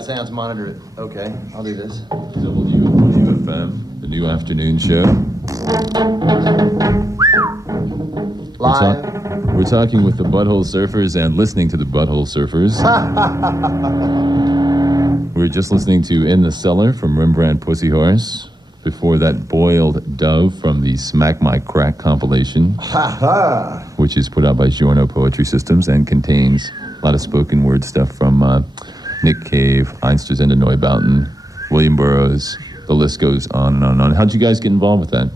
Sounds monitor it. Okay, I'll do this. WFM, the new afternoon show. Live. We're talking with the Butthole Surfers and listening to the Butthole Surfers. We're just listening to In the Cellar from Rembrandt Pussy Horse. Before that, Boiled Dove from the Smack My Crack compilation, which is put out by Giorno Poetry Systems and contains a lot of spoken word stuff from Nick Cave, Einstürzende Neubauten, William Burroughs. The list goes on and on and on. How'd you guys get involved with that?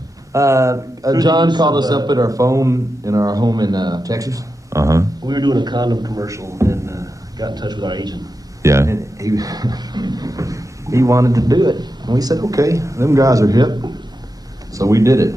John called us up at our phone in our home in Texas. Uh-huh. We were doing a condom commercial and got in touch with our agent. Yeah. And he wanted to do it. And we said, okay, them guys are hip. So we did it.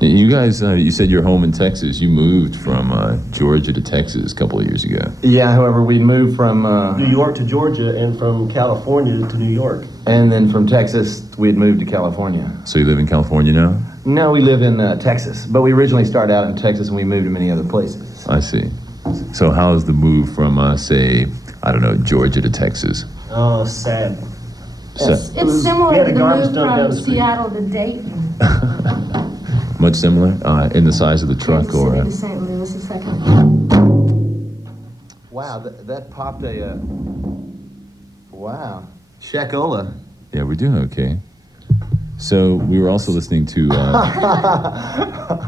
You guys, you said you're home in Texas. You moved from Georgia to Texas a couple of years ago. Yeah, however, we moved from New York to Georgia and from California to New York. And then from Texas, we had moved to California. So you live in California now? No, we live in Texas. But we originally started out in Texas and we moved to many other places. I see. So how's the move from, say, I don't know, Georgia to Texas? Oh, sad. Yes. It's similar We had to a the garbage move dump down from the street. Seattle to Dayton. Much similar in the size of the truck, Kansas or City to St. Louis is second. Wow, that popped a, wow, Shakola. yeah, we're doing okay. So we were also listening to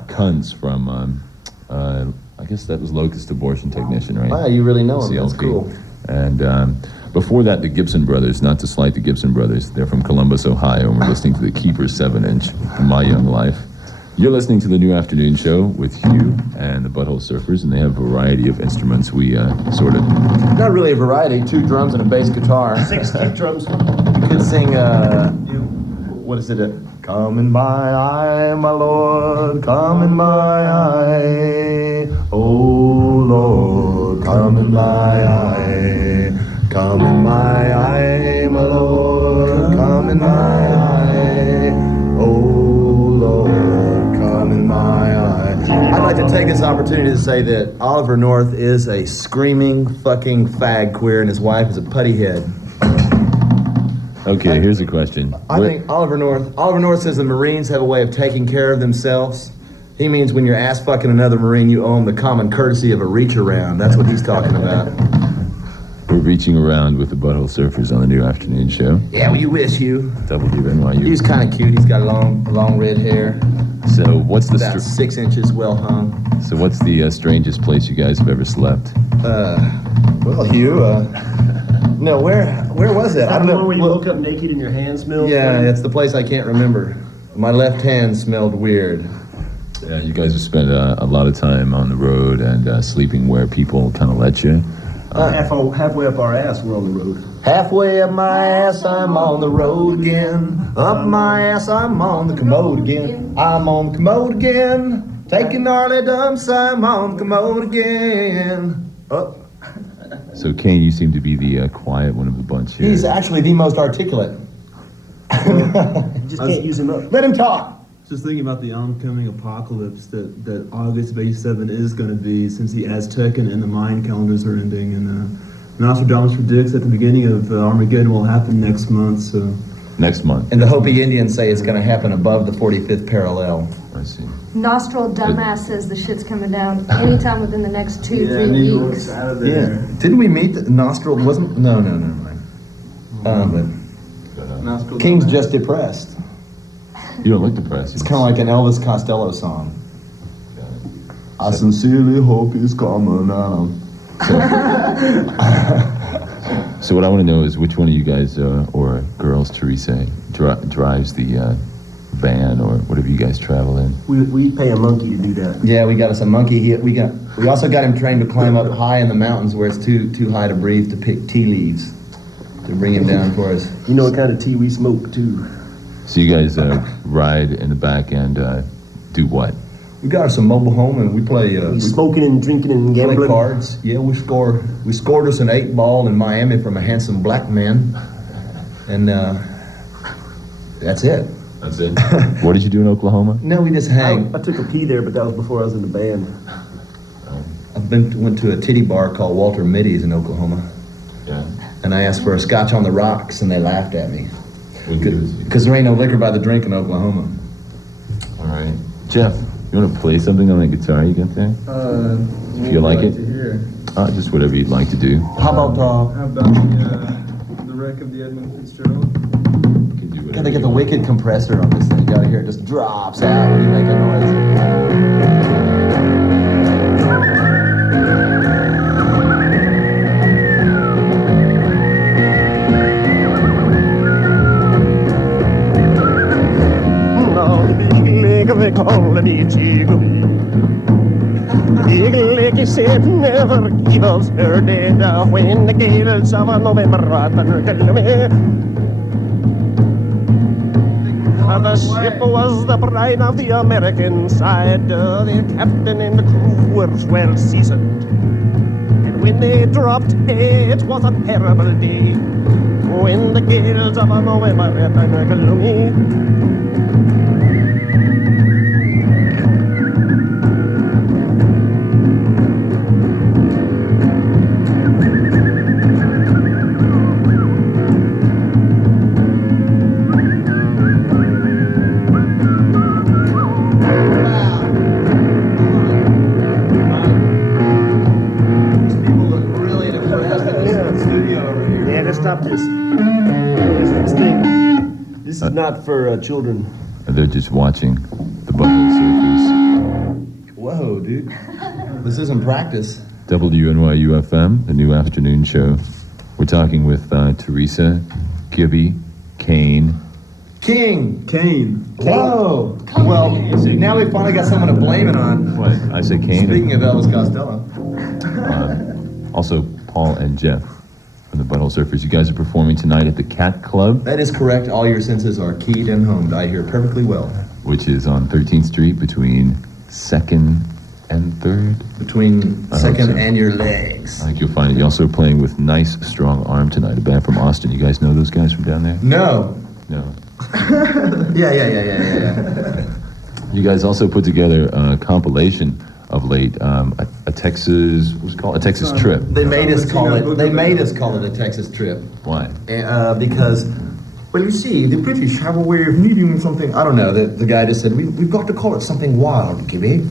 Kunz from, I guess that was Locust Abortion Technician, right? Wow, you really know him. That's CLP. cool. And before that, the Gibson Brothers, not to slight the Gibson Brothers, they're from Columbus, Ohio, and we're listening to the Keeper 7-inch from My Young Life. You're listening to the New Afternoon Show with Hugh and the Butthole Surfers, and they have a variety of instruments. We sort of... Not really a variety, 2 drums and a bass guitar. 6 kick drums. You could sing, what is it? Come in my eye, my Lord, come in my eye. Oh Lord, come in my eye. Come in my eye, my Lord, come in my eye. Oh Lord, come in my eye. I'd like to take this opportunity to say that Oliver North is a screaming fucking fag queer and his wife is a putty head. Okay, here's a question. I think Oliver North says the Marines have a way of taking care of themselves. He means when you're ass fucking another Marine, you owe him the common courtesy of a reach around. That's what he's talking about. We're reaching around with the Butthole Surfers on the New Afternoon Show. Yeah, well, you wish, Hugh. WNYU. He's kind of cute. He's got long red hair. So what's the About 6 inches, well hung. so what's the strangest place you guys have ever slept? Well, Hugh, no, where was that? I don't know where you woke up naked and your hands smelled. Yeah, it's the place I can't remember. My left hand smelled weird. Yeah, you guys have spent a lot of time on the road and sleeping where people kind of let you. Halfway up our ass, we're on the road. Halfway up my ass, I'm on the road again. Up my ass, I'm on the commode again. I'm on the commode again. Taking gnarly dumps, I'm on the commode again. Up. So Kane, you seem to be the quiet one of the bunch here. He's actually the most articulate. You just can't use him up. Let him talk. Just thinking about the oncoming apocalypse that August of '87 is going to be, since the Aztecan and the Mayan calendars are ending, and Nostradamus predicts that the beginning of Armageddon will happen next month. So Next month. And the Hopi Indians say it's going to happen above the 45th parallel. I see. Nostril dumbass says the shit's coming down anytime within the next 2-3 New York's weeks. out of there. Didn't we meet the Nostril? Wasn't? No, never mind. But Nostradamus. King's just depressed. You don't look depressed. It's kind of like an Elvis Costello song. I sincerely hope he's coming out. So what I want to know is which one of you guys or girls, Teresa, drives the van or whatever you guys travel in. We pay a monkey to do that. Yeah, we got us a monkey. We also got him trained to climb up high in the mountains where it's too high to breathe to pick tea leaves to bring him down for us. You know what kind of tea we smoke too. So you guys ride in the back and do what? We got us a mobile home and we play. We smoking and drinking and Play gambling. cards. Yeah, we scored us an 8-ball in Miami from a handsome black man, and that's it. That's it. What did you do in Oklahoma? No, we just hang. I took a pee there, but that was before I was in the band. Went to a titty bar called Walter Mitty's in Oklahoma, Yeah. and I asked for a scotch on the rocks, and they laughed at me What good is it? because there ain't no liquor by the drink in Oklahoma. All right. Jeff, you want to play something on the guitar you got there? If you like it? To hear. Just whatever you'd like to do. How about How about the wreck of the Edmund Fitzgerald? You can do whatever gotta get you the want. wicked compressor on this thing? You gotta hear it just drops out when you make a noise. He said never evil's heard it when the gales of November the ship was the pride of the American side. The captain and the crew were well seasoned. And when they dropped, it was a terrible day. When the gales of November gloomy. Stop this. This is not for children. They're just watching the Butthole Surfers. Whoa, dude. This isn't practice. WNYU-FM, the new afternoon show. We're talking with Teresa, Gibby, Kane. King. Kane. Whoa. Well, now we finally got someone to blame it on. What? I say Kane. Speaking of Elvis Costello. Also, Paul and Jeff from the Butthole Surfers. You guys are performing tonight at the Cat Club. That is correct. All your senses are keyed and homed. I hear perfectly well. Which is on 13th Street between 2nd and 3rd. Between I hope 2nd so. and your legs. I think you'll find it. You're also playing with Nice Strong Arm tonight, a band from Austin. You guys know those guys from down there? No. No. Yeah. You guys also put together a compilation of late, a Texas, what's it called? A Texas trip. They made us call it. They made us call it a Texas trip. Why? Because, well, you see, the British have a way of needing something. I don't know. The guy just said we've got to call it something wild, Gibby.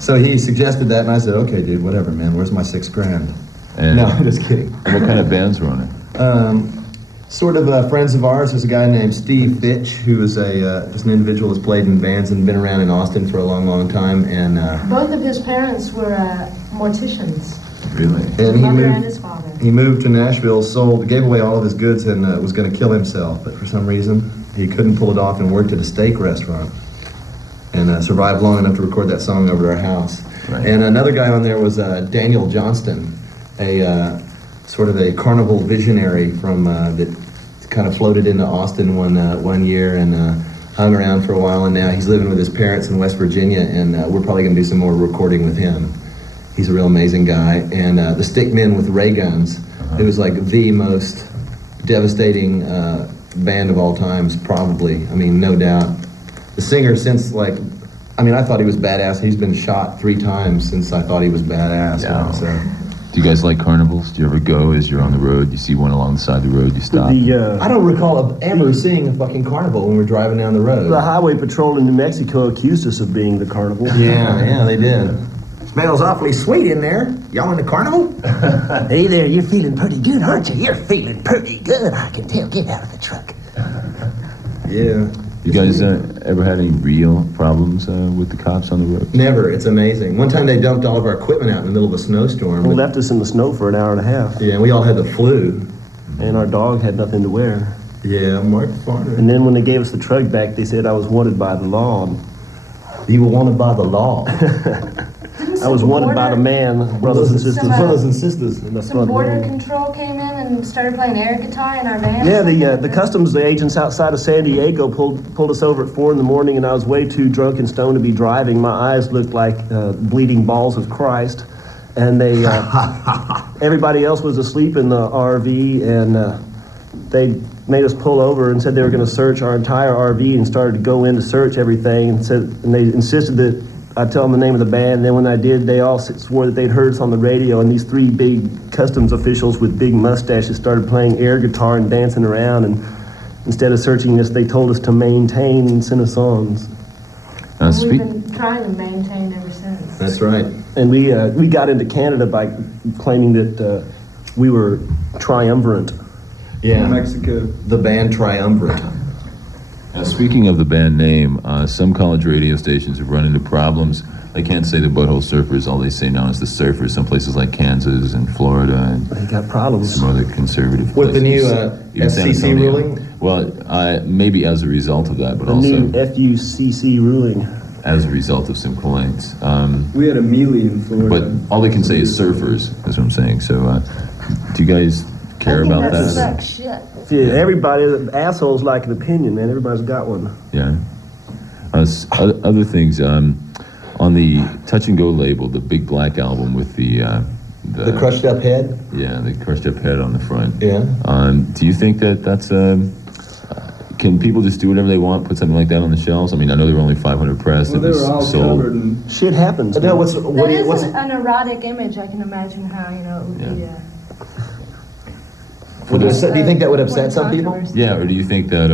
So he suggested that, and I said, okay, dude, whatever, man. Where's my $6,000? And, No, I'm just kidding. and what kind of bands were on it? Sort of friends of ours. There's a guy named Steve Fitch, who is just an individual who's played in bands and been around in Austin for a long, long time. And Both of his parents were morticians. Really? and Mother and his father. he moved to Nashville, gave away all of his goods, and was going to kill himself. But for some reason, he couldn't pull it off and worked at a steak restaurant. And survived long enough to record that song over at our house. Right. And another guy on there was Daniel Johnston, a sort of a carnival visionary from that kind of floated into Austin one year and hung around for a while. And now he's living with his parents in West Virginia, and we're probably going to do some more recording with him. He's a real amazing guy. And the Stickmen with Ray Guns, it was like the most devastating band of all times, probably. I mean, no doubt. The singer, I thought he was badass. He's been shot 3 times since I thought he was badass. Yeah. So. Do you guys like carnivals? Do you ever go as you're on the road? You see one along the side of the road, you stop? I don't recall ever seeing a fucking carnival when we're driving down the road. The highway patrol in New Mexico accused us of being the carnival. Yeah, they did. Smells awfully sweet in there. Y'all in the carnival? Hey there, you're feeling pretty good, aren't you? You're feeling pretty good, I can tell. Get out of the truck. Yeah. You guys ever had any real problems with the cops on the road? Never. It's amazing. One time they dumped all of our equipment out in the middle of a snowstorm. They left us in the snow for an hour and a half. Yeah, we all had the flu. And our dog had nothing to wear. Yeah, Mark Farner. And then when they gave us the truck back, they said I was wanted by the law. You were wanted by the law. I was wanted by the man, brothers and sisters. Brothers and sisters. Some border control came in and started playing air guitar in our van. Yeah, the customs agents outside of San Diego pulled us over at 4 a.m, and I was way too drunk and stoned to be driving. My eyes looked like bleeding balls of Christ, and they everybody else was asleep in the RV, and they made us pull over and said they were going to search our entire RV and started to go in to search everything, and they insisted that I tell them the name of the band. And then when I did, they all swore that they'd heard us on the radio, and these 3 big customs officials with big mustaches started playing air guitar and dancing around, and instead of searching us, they told us to maintain and sing us songs. We've been trying to maintain ever since. That's right. And we got into Canada by claiming that we were triumvirate. Yeah. Mexico. The band Triumvirate. Speaking of the band name, some college radio stations have run into problems. They can't say the Butthole Surfers. All they say now is the Surfers. Some places like Kansas and Florida and They got problems. some other conservative With the new places. Even San FCC Antonio. ruling? Well, maybe as a result of that, but The also... new FUCC ruling. as a result of some complaints. We had a melee in Florida. But all they can say is surfers. That's what I'm saying. So, do you guys care I think about that's that? suck shit. Yeah, everybody, assholes like an opinion, man. Everybody's got one. Yeah. Other things. On the Touch and Go label, the Big Black album with the crushed up head. Yeah, the crushed up head on the front. Yeah. Do you think that's can people just do whatever they want, put something like that on the shelves? I mean, I know there were only 500 press. Well, It they was were all sold. covered in... Shit happens. No, man. what's An erotic image. I can imagine how, you know, it would be do you think that would upset more some people? controversy. Yeah, or do you think that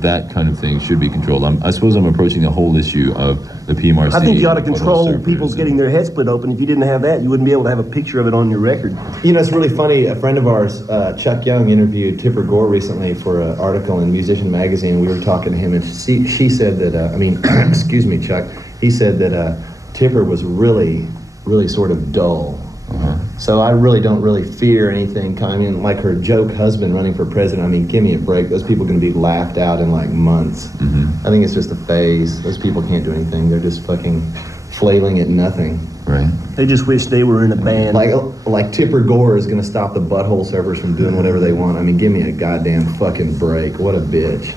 that kind of thing should be controlled? I suppose I'm approaching the whole issue of the PMRC. I think you ought to Butthole control surfers. people's getting their head split open. If you didn't have that, you wouldn't be able to have a picture of it on your record. You know, it's really funny. A friend of ours, Chuck Young, interviewed Tipper Gore recently for an article in Musician Magazine. We were talking to him, and she said that, excuse me, Chuck, he said that Tipper was really, really sort of dull. So I really don't really fear anything coming. Like her joke husband running for president, I mean, give me a break. Those people are going to be laughed out in like months. I think it's just a phase. Those people can't do anything. They're just fucking flailing at nothing. Right. They just wish they were in a band. Like Tipper Gore is going to stop the Butthole surfers from doing whatever they want. I mean, give me a goddamn fucking break. What a bitch.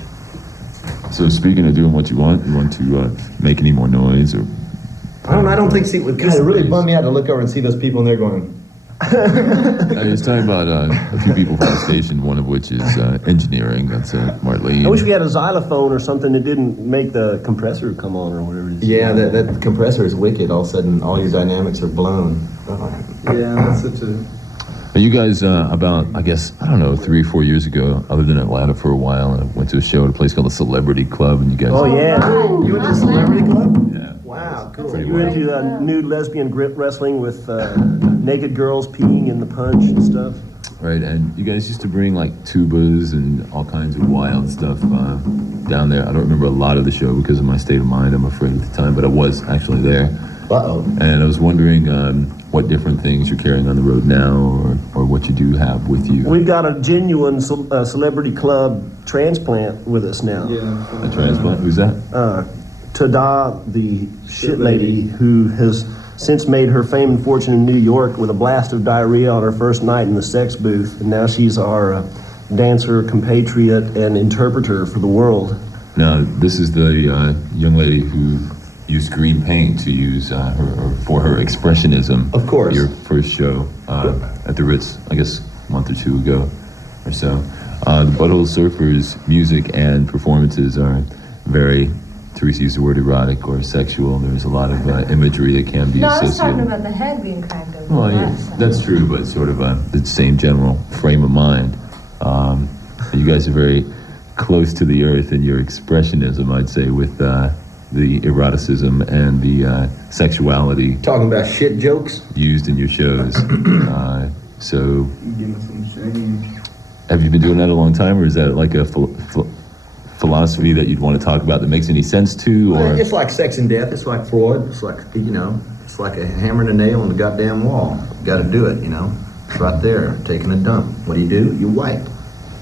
So speaking of doing what you want to make any more noise or... I don't think. God, it really bummed me out to look over and see those people, and they're going. I was talking about a few people from the station, one of which is engineering. That's Marlene. I wish we had a xylophone or something that didn't make the compressor come on or whatever it is. Yeah, that compressor is wicked. All of a sudden, all your dynamics are blown. Yeah, that's such a... Are you guys about, I guess, I don't know, 3 or 4 years ago, I lived in Atlanta for a while, and I went to a show at a place called the Celebrity Club, and you guys... Oh, yeah. You went to the Celebrity Club? Yeah. Wow, cool. Pretty You were into nude lesbian grip wrestling with naked girls peeing in the punch and stuff. Right, and you guys used to bring like tubas and all kinds of wild stuff down there. I don't remember a lot of the show because of my state of mind, I'm afraid, at the time, but I was actually there. Uh-oh. And I was wondering what different things you're carrying on the road now, or what you do have with you. We've got a genuine Celebrity Club transplant with us now. Yeah. A transplant? Who's that? Tada, the shit lady, who has since made her fame and fortune in New York with a blast of diarrhea on her first night in the sex booth. And now she's our dancer, compatriot, and interpreter for the world. Now, this is the young lady who used green paint to use for her expressionism. Of course. Your first show at the Ritz, I guess, a month or two ago or so. The Butthole Surfers' music and performances are very, Teresa used the word erotic or sexual. There's a lot of imagery that can be No, I was associated. talking about the head being cracked open. Well, yeah, that's true, but sort of the same general frame of mind. You guys are very close to the earth in your expressionism, I'd say, with the eroticism and the sexuality Talking about shit jokes? used in your shows. So, Give us some change. have you been doing that a long time, or is that like a philosophy that you'd want to talk about that makes any sense to, or... It's like sex and death. It's like Freud. It's like, it's like a hammer and a nail on the goddamn wall. Got to do it, It's right there, taking a dump. What do? You wipe,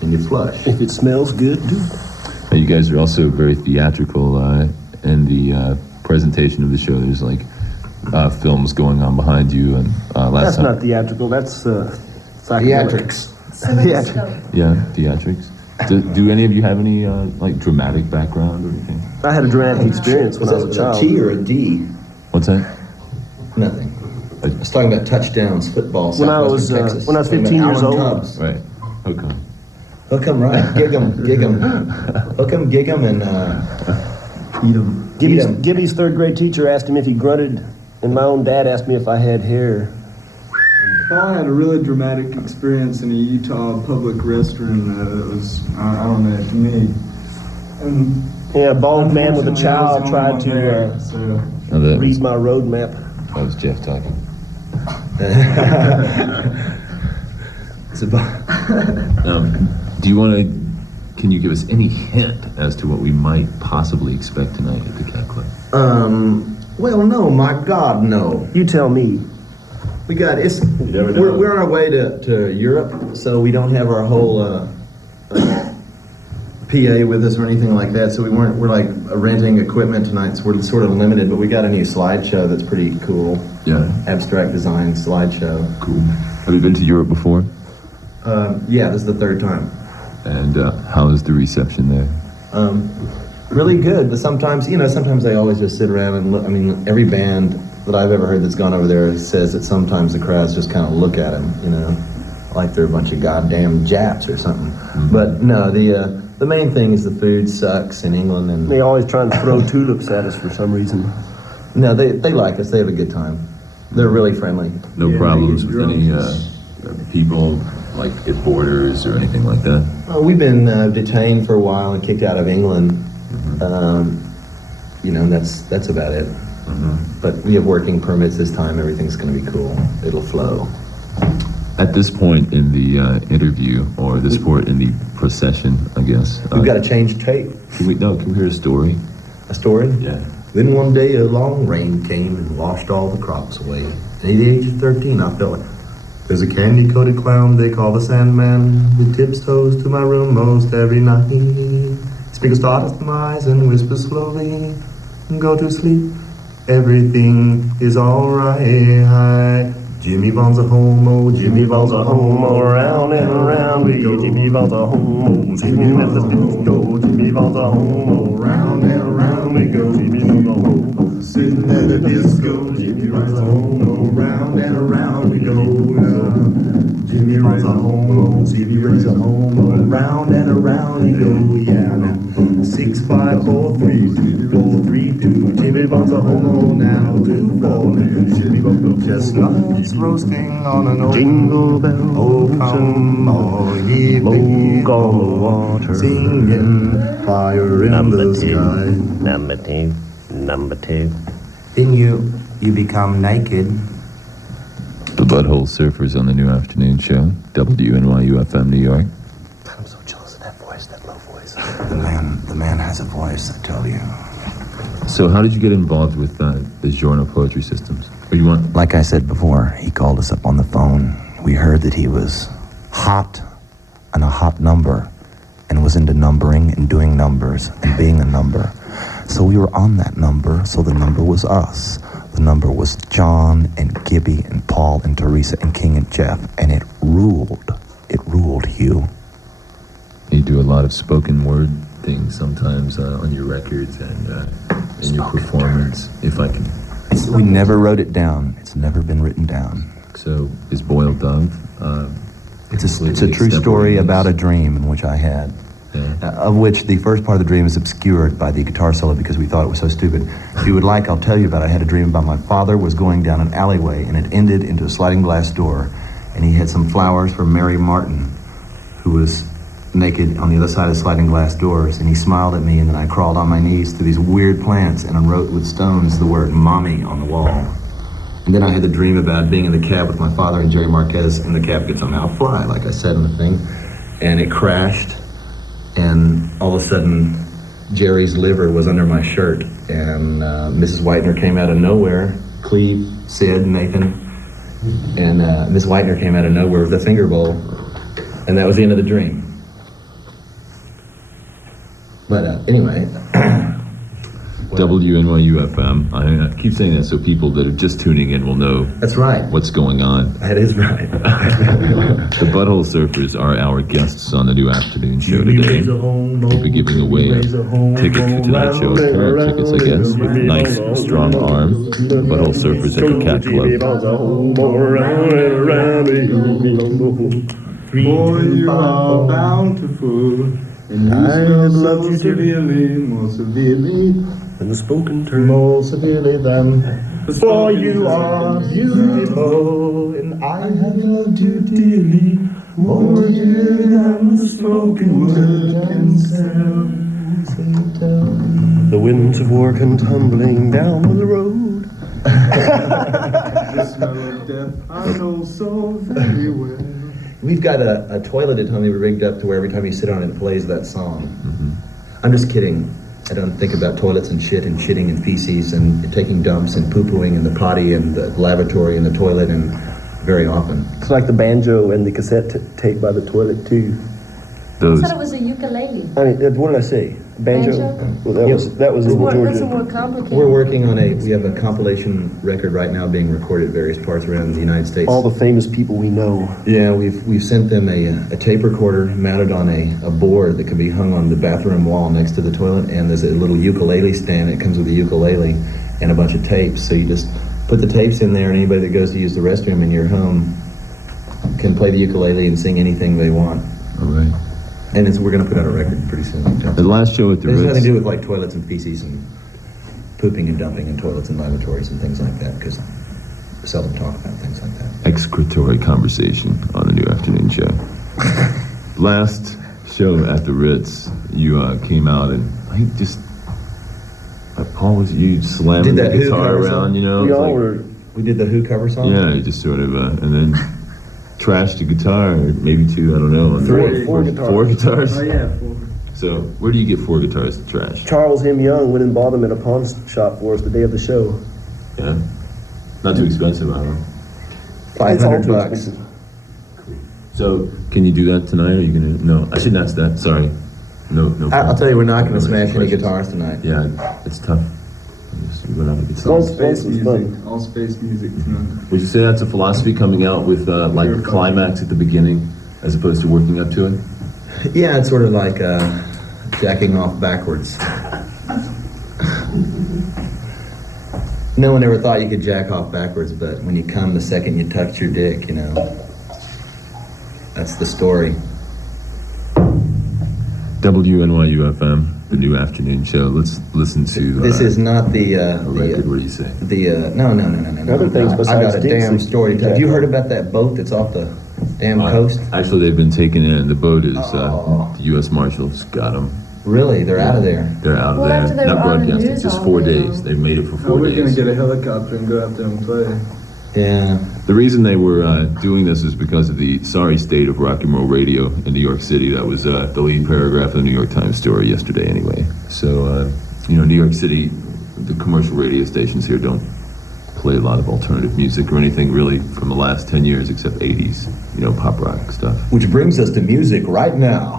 and you flush. If it smells good, do it. Now, you guys are also very theatrical in the presentation of the show. There's like films going on behind you, and That's not theatrical, that's psychedelic. Theatrics. Yeah, theatrics. Do any of you have any like dramatic background or anything? I had a dramatic experience when I was a Was child. that a T or a D? What's that? Nothing. I was talking about touchdowns, football, When I was, Southwestern Texas. when I was Talking 15 about years Alan old. Tubbs. Right. Okay. Hook 'em, right? Gig 'em. Hook 'em, gig 'em, and Eat 'em. Gibby's, Eat 'em. Gibby's third grade teacher asked him if he grunted, and my own dad asked me if I had hair. Paul had a really dramatic experience in a Utah public restroom that was, I don't know, to me. And Yeah, a bald man with a unfortunately, I was child the tried only one to there, so. Now that read was, my road map. that was Jeff talking. it's about. Do you want to? Can you give us any hint as to what we might possibly expect tonight at the Cat Club? Well, no, my God, no. You tell me. We got it's. never know. We're on our way to Europe, so we don't have our whole PA with us or anything like that, so we're like renting equipment tonight, so we're sort of limited, but we got a new slideshow that's pretty cool. Yeah. Abstract design slideshow. Cool. Have you been to Europe before? Yeah, this is the third time. And how is the reception there? Really good, but sometimes they always just sit around and look. I mean, every band that I've ever heard that's gone over there says that sometimes the crowds just kind of look at them, like they're a bunch of goddamn Japs or something. Mm-hmm. But no, the main thing is the food sucks in England, and They always try and throw tulips at us for some reason. no, they like us. They have a good time. They're really friendly. No problems with any people, like at borders or anything like that? We've been detained for a while and kicked out of England. That's about it. But we have working permits this time. Everything's going to be cool. It'll flow. At this point in the interview, or this point in the procession, I guess. We've got to change tape. Can we hear a story? A story? Yeah. Then one day a long rain came and washed all the crops away. And at the age of 13, I felt like there's a candy-coated clown they call the Sandman with tips toes to my room most every night. Sprinkles stardust in my eyes and whispers slowly, go to sleep, everything is alright. Jimmy Vaughn's a homo, Jimmy Vaughn's a homo, round and around we go. Jimmy Vaughn's a homo, singing at the disco. Jimmy Vaughn's a homo, round and around we go. Jimmy Vaughn's a homo, sitting at the disco. Jimmy Vaughn's a homo, round and around we go. Jimmy Vaughn's a homo, Jimmy Vaughn's a homo, round and around we go. Yeah, now 6, 5, 4, 3, 2, 4, 3, 2. Jimmy Vaughn's a homo now, 2, 4, Jimmy Vaughn's chestnuts roasting on an old Jingle bells oh, come all ye smoke on the water. singing fire in Number the two. sky. Number two. Then you become naked. The Butthole Surfers on the New Afternoon Show, WNYU-FM New York. I'm so jealous of that voice, that low voice. The man has a voice, I tell you. So how did you get involved with the genre poetry systems? Or you want? Like I said before, he called us up on the phone. We heard that he was hot and a hot number and was into numbering and doing numbers and being a number. So we were on that number, so the number was us. The number was John and Gibby and Paul and Teresa and King and Jeff, and it ruled. It ruled, Hugh. You do a lot of spoken word things sometimes on your records and in your performance, if I can. We never wrote it down. It's never been written down. So is Boiled Dove? It's a true story about a dream in which I had. Yeah. Of which the first part of the dream is obscured by the guitar solo because we thought it was so stupid. If you would like, I'll tell you about it. I had a dream about my father was going down an alleyway and it ended into a sliding glass door, and he had some flowers for Mary Martin, who was naked on the other side of the sliding glass doors, and he smiled at me, and then I crawled on my knees through these weird plants and I wrote with stones the word mommy on the wall. And then I had the dream about being in the cab with my father and Jerry Marquez, and the cab could somehow fly, like I said in the thing, and it crashed. And all of a sudden, Jerry's liver was under my shirt, and Mrs. Whitener came out of nowhere. Cleve, Sid, Nathan, and Miss Whitener came out of nowhere with a finger bowl, and that was the end of the dream. But anyway. WNYU-FM. I keep saying that so people that are just tuning in will know That's right. what's going on. That is right. The Butthole Surfers are our guests on the New Afternoon Show today. We'll be giving away a ticket to tonight's show, current tickets, I guess, with nice, strong arms. Butthole Surfers at the Cat Club. Boy, you are bountiful, and you smell so severely, more severely And the spoken term. more severely than. For you are beautiful, and I have loved you dearly, more dearly than the spoken word can tell. The winds of war come tumbling down the road. The smell of death I know so very well. We've got a toilet at home we rigged up to where every time you sit on it, it plays that song. I'm just kidding. I don't think about toilets and shit and shitting and feces and taking dumps and poo-pooing in the potty and the lavatory and the toilet and very often. It's like the banjo and the cassette tape by the toilet too. I those. said it was a ukulele. I mean, what did I say? Banjo? Banjo? Well, that was It's in more, that's a Georgia. more complicated. We're working on we have a compilation record right now being recorded at various parts around the United States. All the famous people we know. Yeah, we've sent them a tape recorder mounted on a board that can be hung on the bathroom wall next to the toilet, and there's a little ukulele stand. It comes with a ukulele and a bunch of tapes. So you just put the tapes in there, and anybody that goes to use the restroom in your home can play the ukulele and sing anything they want. All right. And we're going to put out a record pretty soon. The last show at the There's Ritz. nothing to do with like toilets and feces and pooping and dumping in toilets and lavatories and things like that, because we seldom talk about things like that. Excretory conversation on the New Afternoon Show. Last show at the Ritz, you came out and I just, Paul, was you slamming Did the that Who guitar cover around, song? you know? We It's all like- were. We did the Who cover song? Yeah, you just sort of, and then trashed the guitar, maybe two, I don't know. on Three. Four guitars. Four guitars? Oh yeah, four. So, where do you get four guitars to trash? Charles M. Young went and bought them at a pawn shop for us the day of the show. Yeah? Not too expensive, I don't know. It's all $500 too bucks. expensive. So, can you do that tonight? Or are you gonna? No, I shouldn't ask that. Sorry. No. I'll tell you, we're not going No to smash any questions. guitars tonight. Yeah, it's tough. We're not gonna get Once some. was fun. All space music tonight. Would you say that's a philosophy coming out with like the climax at the beginning, as opposed to working up to it? Yeah, it's sort of like jacking off backwards. No one ever thought you could jack off backwards, but when you come the second you touch your dick, you know, that's the story. WNYU-FM, the New Afternoon Show. Let's listen to. This is not the record. What do you say? no. Other things I besides got a dicks damn and story to tell. Have you jack heard off. about that boat that's off the damn coast? Actually, they've been taken in. The boat is Oh. the U.S. Marshals got them. Really? They're out of there. They're out of Well, there. after they Not were on the broadcasting. news Just all 4 day days. long. They made it for 4 Oh, we're gonna days. get a helicopter and go out there and play. Yeah. The reason they were doing this is because of the sorry state of rock and roll radio in New York City. That was the lead paragraph of the New York Times story yesterday anyway. So, New York City, the commercial radio stations here don't play a lot of alternative music or anything really from the last 10 years except 80s, pop rock stuff. Which brings us to music right now.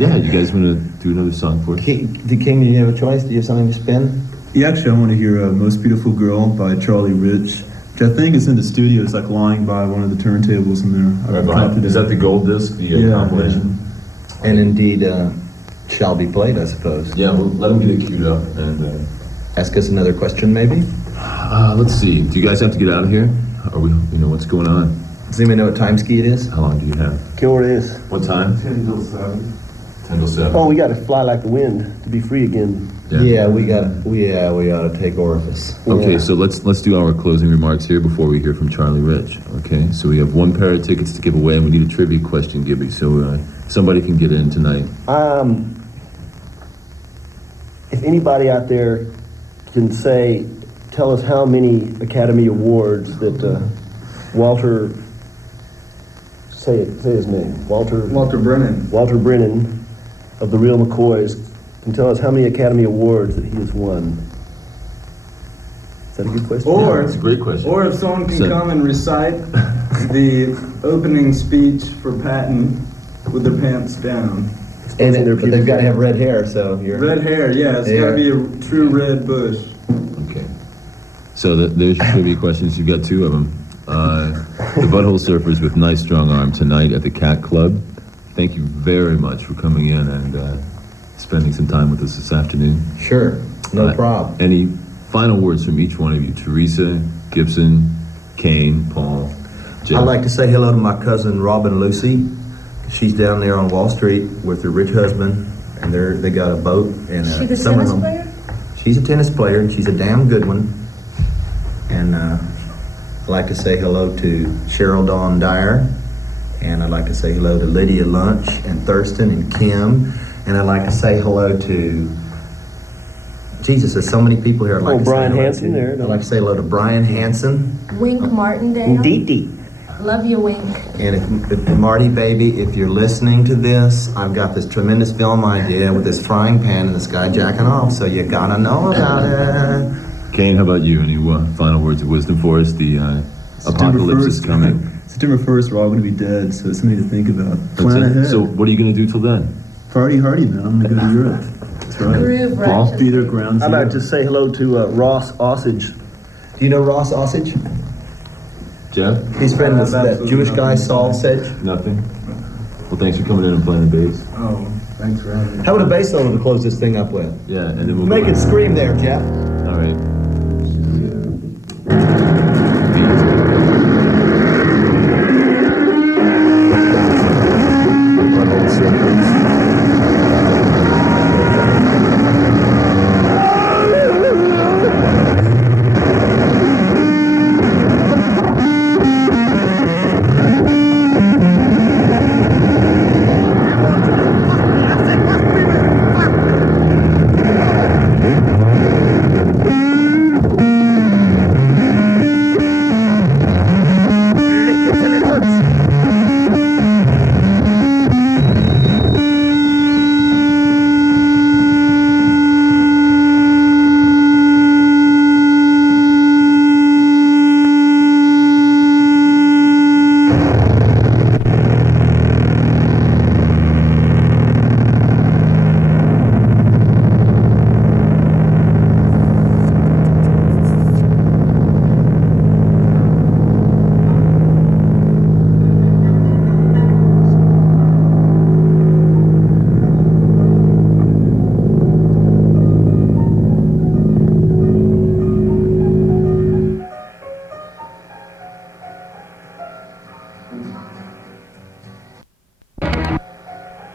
Yeah, you guys want to do another song for us? King, do you have a choice? Do you have something to spin? Yeah, actually, I want to hear "Most Beautiful Girl" by Charlie Rich, which I think is in the studio. It's like lying by one of the turntables in there. I've copied Is it. that the gold disc, the Yeah, compilation? And indeed, shall be played, I suppose. Yeah, well, let them get it queued up. And Ask us another question, maybe? let's see. Do you guys have to get out of here? Are we? What's going on? Does anybody know what time ski it is? How long do you have? ¿Qué hora es? What time? 10 till 7. 10 till 7. Oh, we got to fly like the wind to be free again. Yeah, we ought to take orifice. Okay, Yeah. so let's do our closing remarks here before we hear from Charlie Rich. Okay, so we have one pair of tickets to give away, and we need a trivia question, Gibby. So somebody can get in tonight. If anybody out there can tell us how many Academy Awards that Walter, say his name, Walter Brennan. Brennan of the Real McCoys can tell us how many Academy Awards that he has won. Is that a good question? Or It's a great question. Or if someone can So- come and recite the opening speech for Patton with their pants down. But they've got to have red hair, so you're... Red hair, yeah, it's got to be a true red bush. Okay. So there's your trivia questions. You've got two of them. The Butthole Surfers with Nice Strong Arm tonight at the Cat Club. Thank you very much for coming in and spending some time with us this afternoon. Sure, no problem. Any final words from each one of you? Teresa, Gibson, Kane, Paul, Jeff. I'd like to say hello to my cousin Robin Lucy. She's down there on Wall Street with her rich husband, and they got a boat and Is she the summer tennis home. player? She's a tennis player, and she's a damn good one. And I'd like to say hello to Cheryl Dawn Dyer, and I'd like to say hello to Lydia Lunch and Thurston and Kim, and I'd like to say hello to Jesus. There's so many people here. I'd like to Brian say hello Hansen to. there. I'd like to say hello to Brian Hansen. Wink Martindale. Dee. Love you, Wink. And if Marty, baby, if you're listening to this, I've got this tremendous film idea with this frying pan and this guy jacking off, so you gotta know about it. Kane, how about you? Any final words of wisdom for us? The apocalypse is coming. September 1st, we're all going to be dead, so it's something to think about. Plan ahead. So what are you going to do till then? Party hardy, man. I'm going to go to Europe. That's right. Groove Paul? right. Be there ground I'd zero. like to say hello to Ross Osage. Do you know Ross Osage? Jeff? He's friend with that Jewish guy, Saul Sedge. Nothing? Well, thanks for coming in and playing the bass. Oh, thanks for having me. How about a bass solo to close this thing up with? Yeah, and then we'll Make go it scream there, Jeff. All right. Butthole circles.